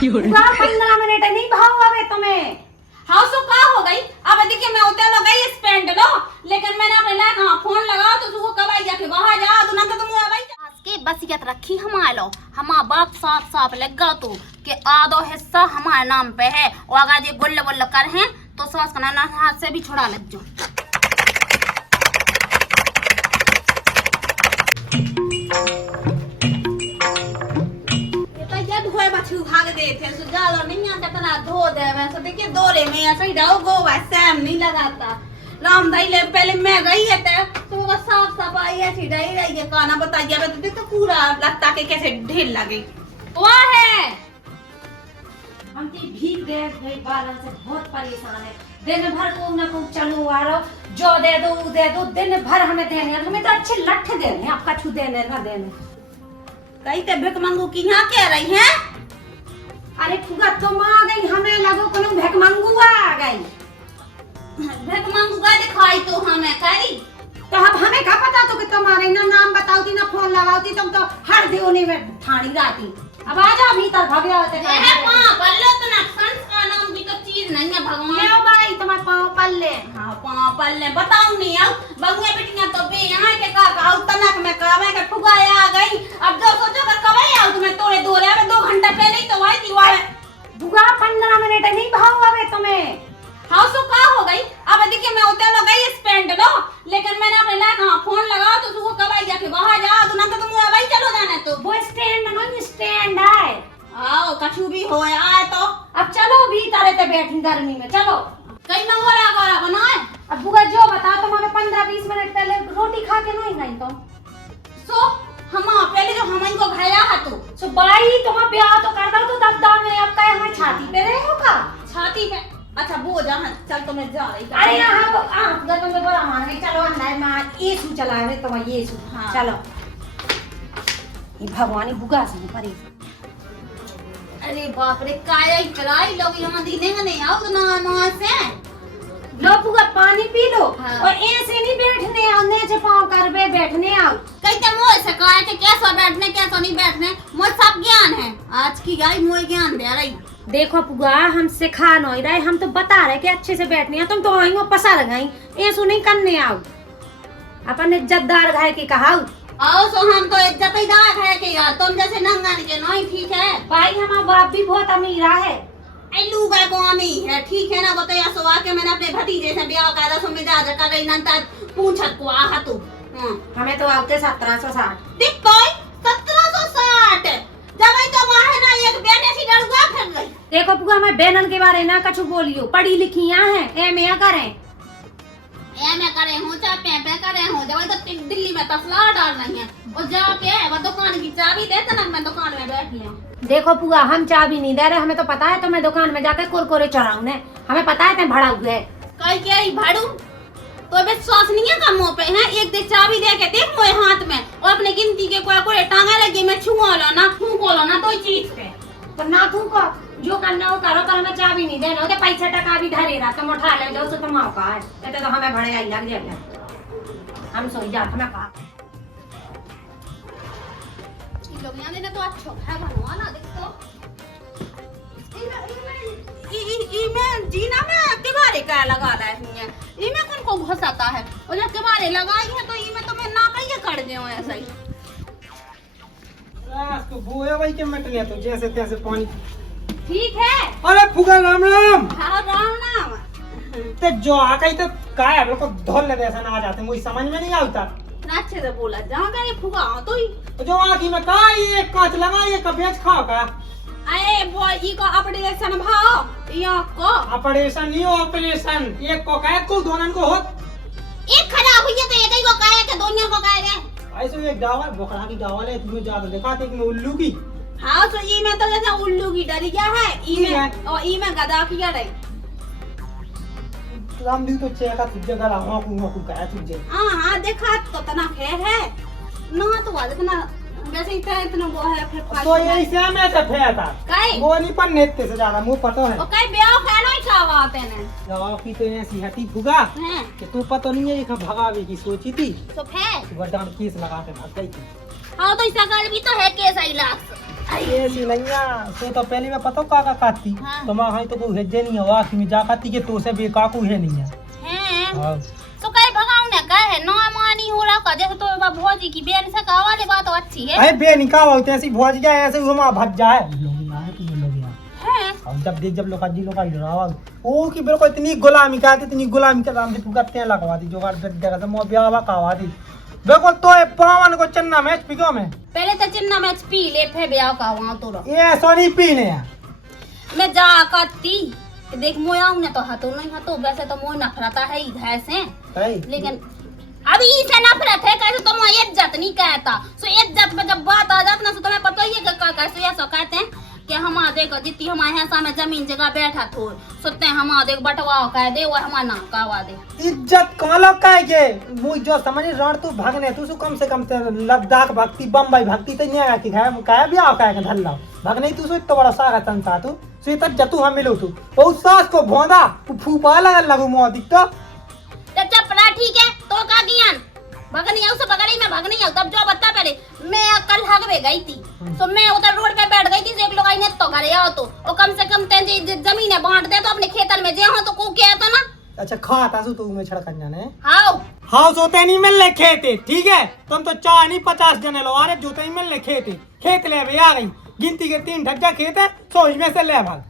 पूरा 15 मिनट नहीं भाव आवे तुम्हें। हाँ सो का हो गई। अब देखिए मैं उतर लगा ये स्पेंड लो, लेकिन मैंने अपने ना कहा फोन लगाओ तो तू कब आई जाके बाहर जा तो ना तो तुम आई के बसियत रखी हमारो हमारा बाप साफ साफ लग गया तो कि आधो हिस्सा हमारे नाम पे है और अगर ये गुल्ले गुल्ले कर हैं तो सास का ना हाथ से भी छुड़ा लग जाओ। भाग दे थे सुजालो नहीं आता तना धो दे मैं सो देखिए दोरे में ऐसा ही डाओ गो वैसे नहीं लगाता राम दाई ले पहले मैं गई है तो वो साफ सफाई ऐसी डाई रही है खाना बताइए मैं तो देखो पूरा लगता के कैसे ढेर लगे वह है हम की भीख दे गई बालन से बहुत परेशान है। दिन भर को ना को चलो आ रहा जो दे दो दिन भर हमें देने हमें तो अच्छे लठ देने आपका छू देने ना देने कहीं ते भिख मंगू की यहाँ कह रही है। अरे फुगा तुम आ गई हमें लगो कोनो भिख मंगू आ गई। भिख मंगू का दिखाई तो हमें करी तो अब हमें क्या पता तो कि तुम्हारे ना नाम बताओती ना फोन लगाओती तुम तो हर दियोनी में ठाणी रहती। अब आ जाओ भीतर भगया होते है पांव पल्ले तो ना संस्कार नाम की तो चीज नहीं है भगवान ले भाई तुम्हारे पांव पल्ले। हां पांव पल्ले बताऊं नहीं आओ बंगे बेटियां तो बे यहां के का आउ तनक में कावे के फुगाया आ गई। अब जो सोचो कि कब आओ तुम्हें तोड़े दो रे 2 घंटा पहले ही तो आई थी वाले बुगा 15 मिनट नहीं भाव आवे तुम्हें। हां सो का हो गई। अब देखिए मैं उतर लगा ये स्पेंड लो, लेकिन मैंने अपने ना कहा फोन लगाओ तो तू कब आई जाके बाहर जा तो ना तो तुम भाई चलो जाना तो वो स्टैंड नहीं स्टैंड है। आओ कछु भी हो आए तो अब चलो भीतर ते बैठी गर्मी में चलो कहीं मंगोरा गोरा बनाए। अब बुगा जो बता तुम्हारे 15-20 मिनट पहले रोटी खा के नहीं गई तुम सो हम पहले जो हम इनको खाया है तो सो भाई तुम ब्याह तो कर दो तो दबदा में अब का हमें छाती पे रहे हो का छाती पे अच्छा वो जहां चल तो मैं जा रही अरे हां गर तुम बोला मान गई चलो अंदर में यीशु चलावे तुम यीशु हाँ। चलो ये भगवान बुगा से परे। अरे बाप रे काया इतराई लोग यहां दीने नहीं आओ तो ना मां से लो बुगा पानी पी लो। हाँ। और ऐसे नहीं बैठने आने से पांव कर बे बैठने आओ कई तो मोह से कहा कि कैसा बैठने कैसा नहीं बैठने मोह सब ज्ञान है आज की गाय मोह ज्ञान दे रही। देखो पुगा हम सिखा नहीं रहे हम तो बता रहे कि अच्छे से बैठने हैं तुम तो वहीं वो पसा लगाई ऐसो नहीं करने आओ अपन इज्जतदार घाय के कहाऊ आओ सो हम तो इज्जतदार है कि यार तुम जैसे नंगन के नहीं ठीक है भाई हमारा बाप भी बहुत अमीर है एलू का गोमी है ठीक है ना बताया सो आके मैंने अपने भतीजे से ब्याह करा सो मिजाज कर रही नंतर पूछत को आहा तू हमें तो आते 1760 देख कोई 1760 जब तो वहां ना एक बेटे सी डरुआ फिर गई। देखो पुगा मैं बेनन के बारे ना कछु बोलियो पढ़ी लिखी यहाँ है एमए करें एमए करे हूं चाहे पेपे करे हूं जब तो दिल्ली में तसला डाल रही है और जाके वो दुकान की चाबी दे तना मैं दुकान में बैठी हूं। देखो पुगा हम चाबी नहीं दे रहे हमें तो पता है तो मैं दुकान में जाकर कुरकुरे चढ़ाऊ ने हमें पता है तुम भड़ा हुए कई के ही भाड़ू तो विश्वास नहीं है का मुंह पे है एक दे चाबी दे के देख मोए हाथ में और अपने गिनती के कोई टांगा लगे मैं छुआ लो ना फूको लो ना तो चीज पे तो ना फूको जो करना हो करो पर हमें चाबी नहीं देना होते पैसे टका भी धरे रहा तुम उठा ले जाओ तो तुम आओ का है कहते तो हमें बड़े आई लग जाए हम सोई जाते मैं कहा ये लोग यहां देना तो अच्छा है बनवाना देखो में जीना में के बारे का लगा रहा है इमे कौन को घुसाता है और जब के बारे लगाई है तो इमे तो मैं ना कहिए कर दे ऐसा ही रात को बोया भाई के मट लिया तो जैसे तैसे पानी ठीक है। अरे फुगा राम राम। हाँ राम राम। ते जो आ गई तो काय आप लोग को धोल ले ऐसा ना आ जाते मुझे समझ में नहीं आता अच्छे से बोला जहाँ का ये फुगा तो ही जो आँखी में का ये कांच लगा ये कबेज खाओ का अरे वो ई को ऑपरेशन भाव या को ऑपरेशन नहीं हो ऑपरेशन एक को काय को दोनों को होत एक खराब हुई है तो एक ही को काय के दोनों को काय रे ऐसे एक डावल बोकड़ा की डावल है तुम्हें जा के दिखाते कि मैं उल्लू की हाँ तो ई में तो जैसे उल्लू की डरिया है ई में और ई में गधा की डर है राम दी तो चेका तुझे गला हो को काय तुझे हाँ देखा तो तना खैर है ना तो वाले तना वैसे इतना वो है फिर तो ये इसे में तो फेता काई वो नहीं पर नेते से ज्यादा मुंह पता है ओ काई ब्याह फैनो ही खावाते ने जवाब की तो ऐसी हटी फुगा हैं कि तू पता नहीं है ये भगावे की सोची थी तो फै वरदान केस लगा के भाग गई थी। हाँ तो इसका गल भी तो है केस आई लाख ये सी नैया तो पहले मैं पता का काती हाँ। तो मैं तो को हेजे नहीं हुआ कि मैं जा काती के तो से बेका को है नहीं है हैं हां तो कई भगाऊ ने कहे ना मानी होला का जैसे तो बा भौजी की बेन से का वाली बात अच्छी है। अरे बे निका बोलते ऐसी भौज गया ऐसे वो मां भज जाए लोग ना है तुम लोग यहां हैं और जब लोग का डरावा ओ की बिल्कुल इतनी गुलामी का इतनी गुलामी के नाम से पुकारते हैं लगवा दी जोगाड़ जगह से मो ब्याह कावा दी बिल्कुल तो पावन को चन्ना मैच पिगो में पहले तो चिन्ना मैच पी ले फिर ब्याह का वहां तो ये सोनी पीने है मैं जा करती देख मोया ने तो हाथों नहीं हाथों वैसे तो मोह नफरता है इधर से लेकिन अभी इसे नफरत है कैसे तुम इज्जत नहीं कहता सो इज्जत में जब बात आ जाती ना तो तुम्हें पता ही है कि कैसे ऐसा कहते हैं कि हमारे देखो जितनी हमारे यहाँ में जमीन जगह बैठा थो सोचते हैं हमारे देख बंटवाओ कह दे और हमारा नाम कहवा दे इज्जत कहाँ लोग का है वो जो समझ रण तू भागने तू कम से कम लद्दाख भक्ति बम्बई भक्ति तो नहीं आया कि कहे भी आओ कहे धल्ला भागने तू इतना बड़ा सागा तंसा तू सो इतना जतू हम मिलो तू वो सास को भोंदा फूफा लगू मुँह दिख तो चपड़ा ठीक है तो का ज्ञान भगनी है उसे भगनी में भगनी है तब जो बता पहले मैं कल हगवे गई थी तो मैं उधर रोड पे बैठ गई थी एक लोग आई ने तो घरे आओ तो और कम से कम तेरी जमीन है बांट दे तो अपने खेतर में जे हो तो को क्या तो ना अच्छा खाता सु तू में छड़कन जाने हां हाउस होते नहीं मिल ले खेते ठीक है तुम तो 4 नहीं 50 जने लो अरे जोते ही मिल ले खेते खेत ले बे आ गई गिनती के 3 ढज्जा खेत है सो इसमें से ले भाग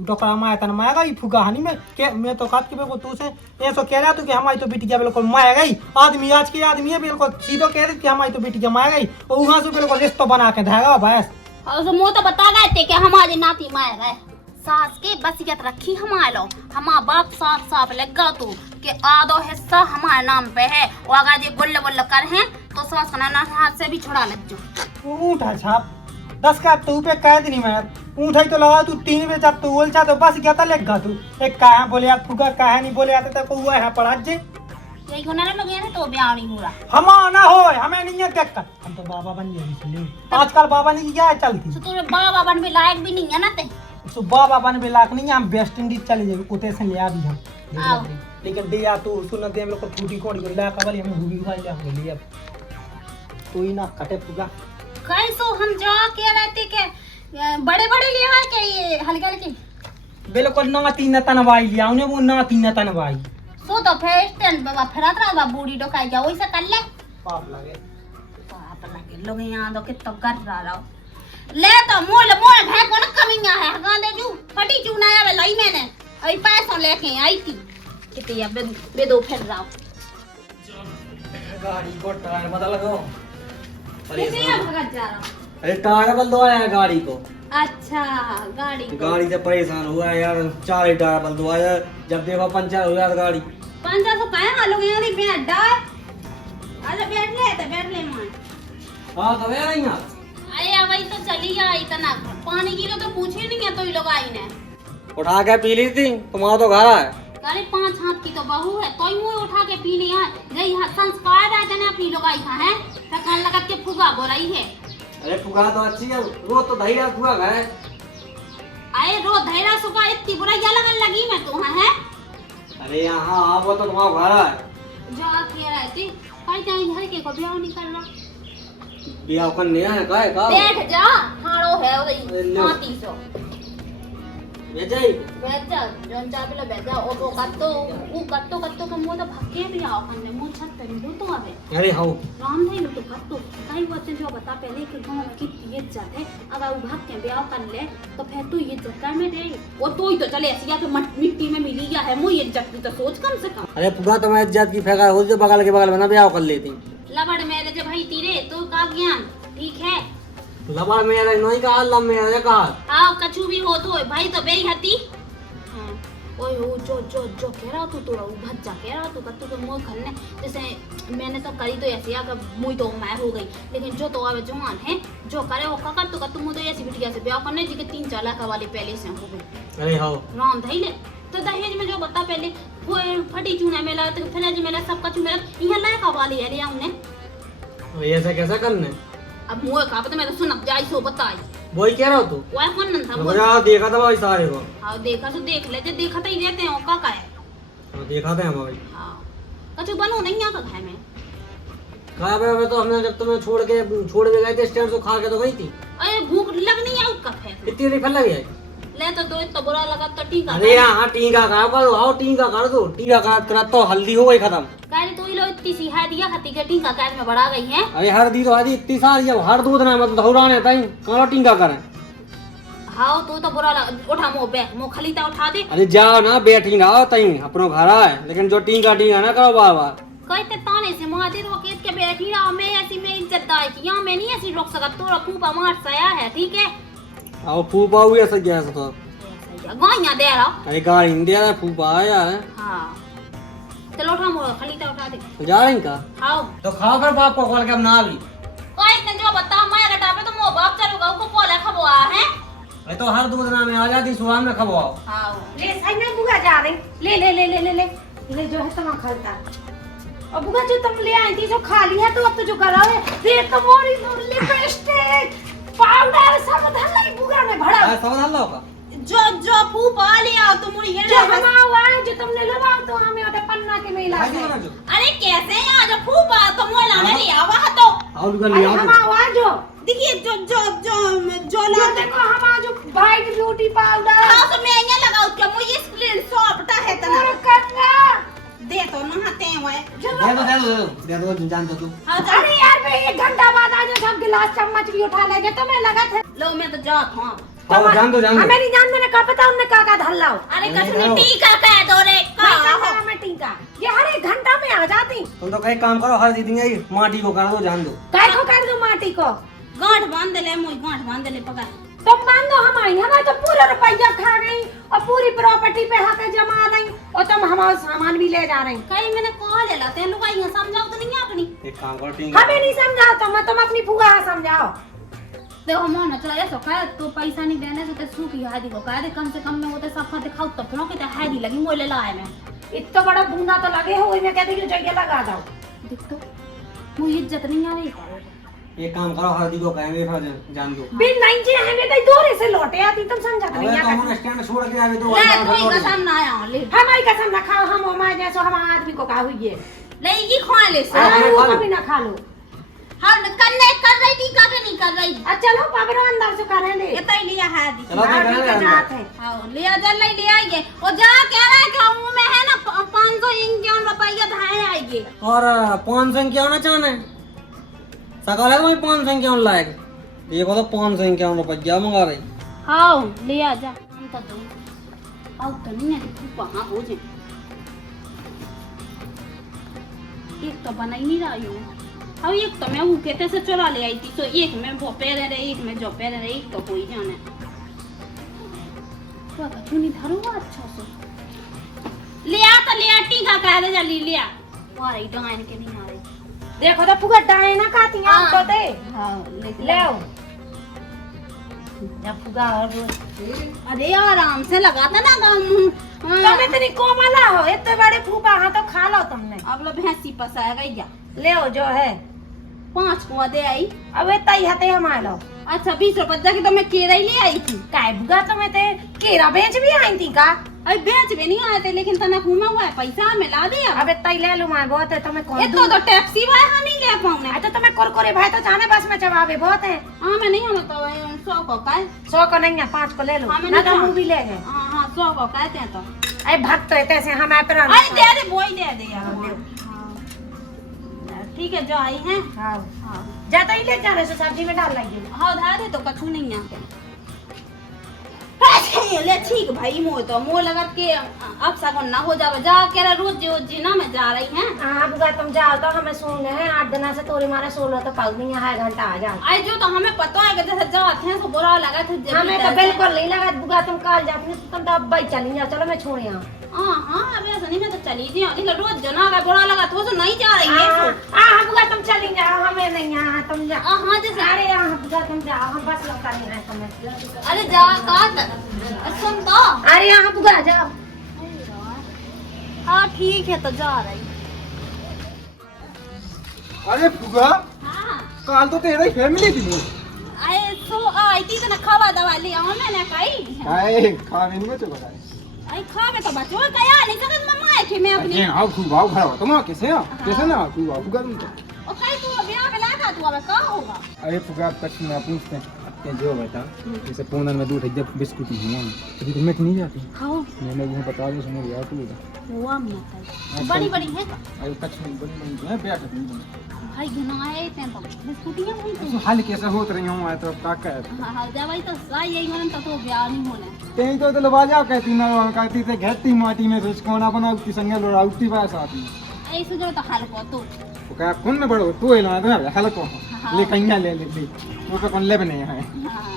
डोकरा माया तन माया गई फुगा हनी में के मैं तो काट के बेको तू से ऐसो कह रहा तू कि हमारी तो बिटिया बिल्कुल माया गई आदमी आज के आदमी है बिल्कुल सीधो कह रही कि हमारी तो बिटिया माया गई और वहां से बिल्कुल रिश्ता बना के धागा बस और जो मुंह तो बता गए थे कि हमारी नाती माया गए सास के बसियत रखी हमारे लो हमारा बाप साफ साफ लगा तू कि आधो हिस्सा हमारे नाम पे है और अगर ये गुल्ले गुल्ले कर हैं तो सास का नाना हाथ से भी छुड़ा लग जो ऊँटा छाप 10 का तू पे कह दी नहीं मैं ऊँटाई तो लगा तू 3 में जब तू बोलचा तो बस गया था लेगा तू एक कहा बोले यार फुगा कहा नहीं बोले आते तो हुआ है पढ़ा जी यही होना ना लगे तो ब्याह नहीं हो रहा हम ना हो हमें नहीं है देख कर हम तो बाबा बन गए इसलिए आजकल बाबा ने क्या चलती तो तेरे बाबा बन भी लायक भी नहीं है ना ते सो बाबा बन भी लाख नहीं हम वेस्ट इंडीज चले जाए उते से ले आ दी हम आओ लेकिन दिया तू सुन दे हम लोग को टूटी कोड़ी को ला कबल हमें हुई भाई जा ले लिया तू ही ना कटे फुगा कैसो हम जा के रहते के बड़े बड़े ले आए के ये हल्के हल्के बिल्कुल ना तीन तनवाई लिया उन्हें वो ना तीन तनवाई सो तो फिर स्टैंड बाबा फिरत रहा बूढ़ी डोकाई जा वैसे कर ले पाप लगे पाप लगे लोग यहाँ दो कितना कर रहा ले तो मोल मोल है कौन कमियां है हगा दे जू फटी चुनाया वे लई मैंने आई पैसों लेके आई थी कितनी अब बेदो फिर रहा गाड़ी को टायर बदल गो कितने भगत जा रहा अरे टायर बदलवाया है गाड़ी को अच्छा गाड़ी से परेशान हुआ है यार 4 ही टायर बदलवाया जब देखो पंचर हो गया गाड़ी 500 कहे लोग यहाँ नहीं बैठ डाल अरे बैठ ले मां हां तो वे नहीं यार अरे वही तो चली गया इतना पानी की तो पूछे नहीं है तो ही लोग आई ने उठा के पी ली थी तुम्हारा तो घर है अरे 5 हाथ की तो बहू है तो ही मुंह उठा के पी लिया गई संस्कार रहते ने अपनी लोग आई है कान लगा के फुगा बो रही है अरे फुगा तो अच्छी है रोज तो धैर्य फुगा है अरे रो धैर्य सुखा इतनी बुराई अलग लगी मैं तो है अरे यहाँ वो तो तुम्हारा घर है जा के रहती कहीं जाए घर के को ब्याह नहीं कर रहा बियाह करने है काहे का बैठ जा हाड़ो है उधर 3500 ये जाई बैठ जा जौन जा बिलो बैठ जा ओ कत्तो के मुंह तो भक्के भी आओ कन्ने मुंह छत पे मुंह तो आवे अरे हाउ राम नहीं तो कत्तो कई बातें जो बता पहले कि गांव में कितनी इज्जत है अगर वो भाग के ब्याह कर ले तो फिर तू इज्जत कर में दे वो तो ही तो चले ऐसी के मिट्टी में मिली गया है मुझे इज्जत की तो सोच कम से कम अरे फुगा तो मैं इज्जत की फेंका हो जो बगल के बगल में ना ब्याह कर लेती लबड़ मेरे जो भाई तीरे तो का ज्ञान ठीक है लबड़ मेरा नहीं कहा लब मेरा कहा हाँ कछु भी हो तो भाई तो बेई हती ओए ओ जो कह रहा तू तो भज जा कह रहा तू कत्तू के मुंह खलने जैसे मैंने तो करी तो ऐसे या मुई तो मैं हो गई लेकिन जो तो आवे जवान है जो करे वो का तो कत्तू मुंह तो ऐसी बिटिया से ब्याह करने जी के 3-4 लाख वाले पहले से हो गई अरे हाउ राम धैले तो दहेज में जो बता पहले वो फटी चूना मेला तो फलाज मेला सब कछु मेला यहां लायक वाली है लिया उन्हें ऐसा कैसा करने अब मुंह का पता मैं तो सुन जाई सो बताई वही कह रहा हूँ तू वो कौन न था मुझे देखा था भाई सारे को हाँ देखा तो देख ले जो देखा तो ही रहते हैं का है देखा था भाई हाँ कछु बनो नहीं यहाँ का घर में कहा भाई तो हमने जब तुम्हें छोड़ के गए थे स्टैंड से खा के तो गई थी अरे भूख लगनी है उसका फेंक इतनी रिफल लगी है। ले तो दो इतना बुरा लगा तो टीका अरे यहाँ टीका कर दो, आओ टीका कर दो, टीका करा तो हल्दी हो गई खत्म। कहने तू ही लो इतनी सी है दिया हती के टीका कैद में बढ़ा गई है। अरे हल्दी तो आदि इतनी सारी है, हर दूध ना मतलब धौराने ताई कौन टीका करें। हाँ तो बुरा लगा, उठा मुँह बैठ मुँह खलीता उठा दे। अरे जाओ ना बैठी ना आओ तई अपनो घर आए, लेकिन जो टीका ना करो बार बार। कहते ताने से माँ दिन वकील के बैठी रहा, मैं ऐसी में इज्जत दाई की यहाँ मैं नहीं ऐसी रोक सकता, तोरा फूफा मार सया है ठीक है। आओ फूफा हुई ऐसा गैस तो गाइयाँ दे रहा। अरे गाड़ी नहीं दे रहा फूफा आया है। हाँ चलो उठा मुँह खलीता उठा दे। तो जा रही का हाँ तो खाओ फिर बाप को कॉल के अब ना भी। कहते जो बता मैं घटा पे तो मोह बाप चलूगा उसको कोला खबवा है। अरे तो हर दूध ना में आ जाती सुबह में खबवाओ। हाँ ले सही में बुआ जा रही, ले ले ले ले ले ले ले जो है तुम खलता। और बुआ जो तुम ले आई थी जो खाली है तो अब तो जो करा है ये तो मोरी लिपस्टिक पाउडर सब धन नहीं बुआ ने भरा। हां सब डाल लो का जो फूफा ले आओ तो मुड़ी जो हम आवा जो तुमने लगा तो हमें ओटे पन्ना के में इलाज है। अरे कैसे यहाँ जो फूफा तो मोला ने ले आवा तो और का ले आओ हम आवा जो देखिए जो जो जो जो जो देखो हम आज वाइट ब्यूटी पाउडर हाँ तो मैं यहाँ लगाऊँ क्या मुझे स्क्रीन शॉट है तना करना दे तो नहाते हैं वो दे दो जान तो तू। हाँ अरे यार मैं 1 घंटा बाद आ जाओ सब गिलास चम्मच भी उठा लेंगे तो मैं लगा था। लो मैं तो जात हूँ। आओ जान दो हमें नहीं जान मैंने कहा पता उनने का धल्लाओ। अरे कसम टीका कह दो रे का मैं टीका ये हर 1 घंटा में आ जाती। तुम तो कहीं काम करो, हर दीदी आई माटी को कर दो जान दो। काय को कर दो माटी को गांठ बांध ले मुझे गांठ बांध ले पकड़ तुम बांध दो हमारी हमारे तो पूरा रुपया खा गई और पूरी प्रॉपर्टी पे हक जमा रही और तुम हमारा सामान भी ले जा रही। कहीं मैंने कॉल ले लाते हैं लुगाई समझाओ तो नहीं अपनी एक काम करो ठीक हमें नहीं समझाओ तुम अपनी फुआ समझाओ। देखो मोहन चला ऐसा कह तो पैसा नहीं देने से तो सूखी हादी को कह दे कम से कम में होते सब दिखाओ तो फिर के हादी लगी मोले लाए मैं इतना बड़ा बूंदा तो लगे हो मैं कहती हूं जगह लगा दो। देख तो मुझे इज्जत नहीं आ रही। एक काम करो, हल्दी को कहेंगे फिर जान दो। बिन नहीं जे हमें तो दूर से लौटे आती तुम समझा नहीं अरे तो है। हम स्टैंड छोड़ के आवे तो ले कोई कसम ना आया ले हमारी कसम ना खाओ हम हमारे जैसो हम आदमी को कहा हुई है ले ये खा ले से वो कभी ना खा लो। हम करने कर रही थी का नहीं कर रही चलो पाबरो अंदर से करें ले ये तो लिया है दी चलो तो आदमी करें का जात है। हां ले आ जा ले आइए और जा कह रहा है कि मुंह में है ना 551 रुपया धाए आएगी और 551 चाहने सकाल है तो 551 लाएगा ये को तो 551 रुपया मंगा रही। हां ले आ जा हम तो दो आओ तो नहीं है तू वहां हो जे एक तो बना ही नहीं रही हूं। अब एक तो मैं वो कहते से चुरा ले आई थी तो एक में भोपे रहे एक में जोपे रहे एक तो हो ही जाने तो कछु नहीं धरूंगा अच्छा से ले आ तो ले आ टीका कह दे जल्दी ले आ मारे डाइन के नहीं आ रही देखो तो पुगा डाए ना खाती हैं तो दे हां ले आओ या पुगा और अरे आराम से लगाता ना तुम इतनी कोमला हो इतने बड़े फूफा हां तो खा लो तुमने। अब लो भैंसी पसाया गई या ले आओ जो है 5 कुआ दे आई अब तई हते हमारो। अच्छा 20 रुपए जाके तो मैं केरा ही ले आई थी काय बुगा तुम्हें ते केरा बेच भी आई थी का। अरे बेच भी नहीं आए थे लेकिन तना घूमा हुआ है पैसा मिला दिया अब तई ले लूं मैं बहुत है तुम्हें कौन ये तो टैक्सी भाई हाँ नहीं ले पाऊंगा अच्छा तुम्हें कुरकुरे भाई तो जाने बस में चबावे बहुत है। हाँ मैं नहीं हूँ तो 100 को का 100 को नहीं है 5 को ले लो हाँ, मैं ना नहीं तो खाऊं। मुंह भी ले गए। हाँ हाँ 100 को कहते हैं तो अरे भक्त है तैसे हम आप रहा अरे दे दे वही दे दे यार ले ठीक है जो आई है हां हाँ जाता ही ले जाने से सब्जी में डाल लगी। हाँ उधार दे तो कछु नहीं है ले ठीक भाई मोह तो मोह लगा के अब सगन ना हो जावे जा के रोज जी ना मैं जा रही हैं हां बुगा तुम जाओ तो हमें सुन है 8 दिन से तोरे मारे 16 तो पाउ नहीं है घंटा आ जा। आई जो तो हमें पता है कि जैसे जाते हैं तो बुरा लगा था हमें तो बिल्कुल नहीं लगा बुगा तुम कल जाओ तुम तो अब भाई चली जाओ चलो मैं छोड़ यहां। हाँ हाँ अबे ऐसा नहीं मैं तो चली जी लेकिन रोज जना का बुरा लगा तो नहीं जा रही है तो हां बुगा तुम चली जाओ हमें नहीं यहां तुम जाओ। हाँ जैसे अरे यहां बुगा तुम जाओ हम बस लौटा नहीं है तुम्हें। अरे जा का सुन तो अरे यहां बुगा जाओ। हाँ ठीक है तो जा रही अरे फुगा हाँ काल तो तेरे फैमिली थी आए सो आई थी तो खावा दवा ले आओ मैंने कही आए खाने में तो बताए आई खावे तो बच्चों गया नहीं सकत मम्मा है कि मैं अपनी अरे आओ फुगा घर तुम कैसे हो कैसे ना फुगा फुगा तुम तो और कहीं तू ब्याह में लगा तू अब का होगा। अरे फुगा कुछ ना पूछते क्या जो बता जैसे पूनन में दूध जब बिस्कुट हुआ अभी तो मिट नहीं जाती खाओ मैंने वो बता दो समझ गया तू हुआ मत बड़ी बड़ी है का अरे कछ नहीं बनी है बैठ भाई घनाए ते तो बिस्कुटियां हुई तो हाल कैसे होत रही हूं तो का कह हां जब भाई तो सही यही मन तो ब्याह नहीं होने तेई तो लबाजा कहती ना कहती थे घेती माटी में फिर कोना बनाती संगे लोड़ाउती पास आती ऐसे जो तो हाल को तो वो कहा कौन में बड़ो तू एला ना हाल को ले कन्या ले ले वो पे कौन ले बने है हां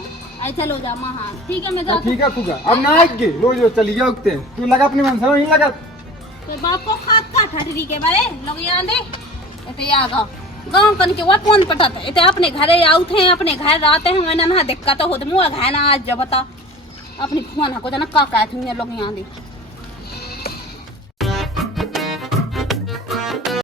आई चलो जा हां ठीक है मैं जा ठीक है पूगा अब ना आगे रोज चली जाओ तू लगा अपनी मन से नहीं लगा तो बाप को खात का ठहरी के बारे लोग याद है एते आ गांव कन के वो कौन पटाता एते अपने घरे आउत हैं अपने घर आते हैं मैंने ना दिक्कत होत मुआ घाना आज जब बता अपनी फोन को जना का थी लोग यहां दे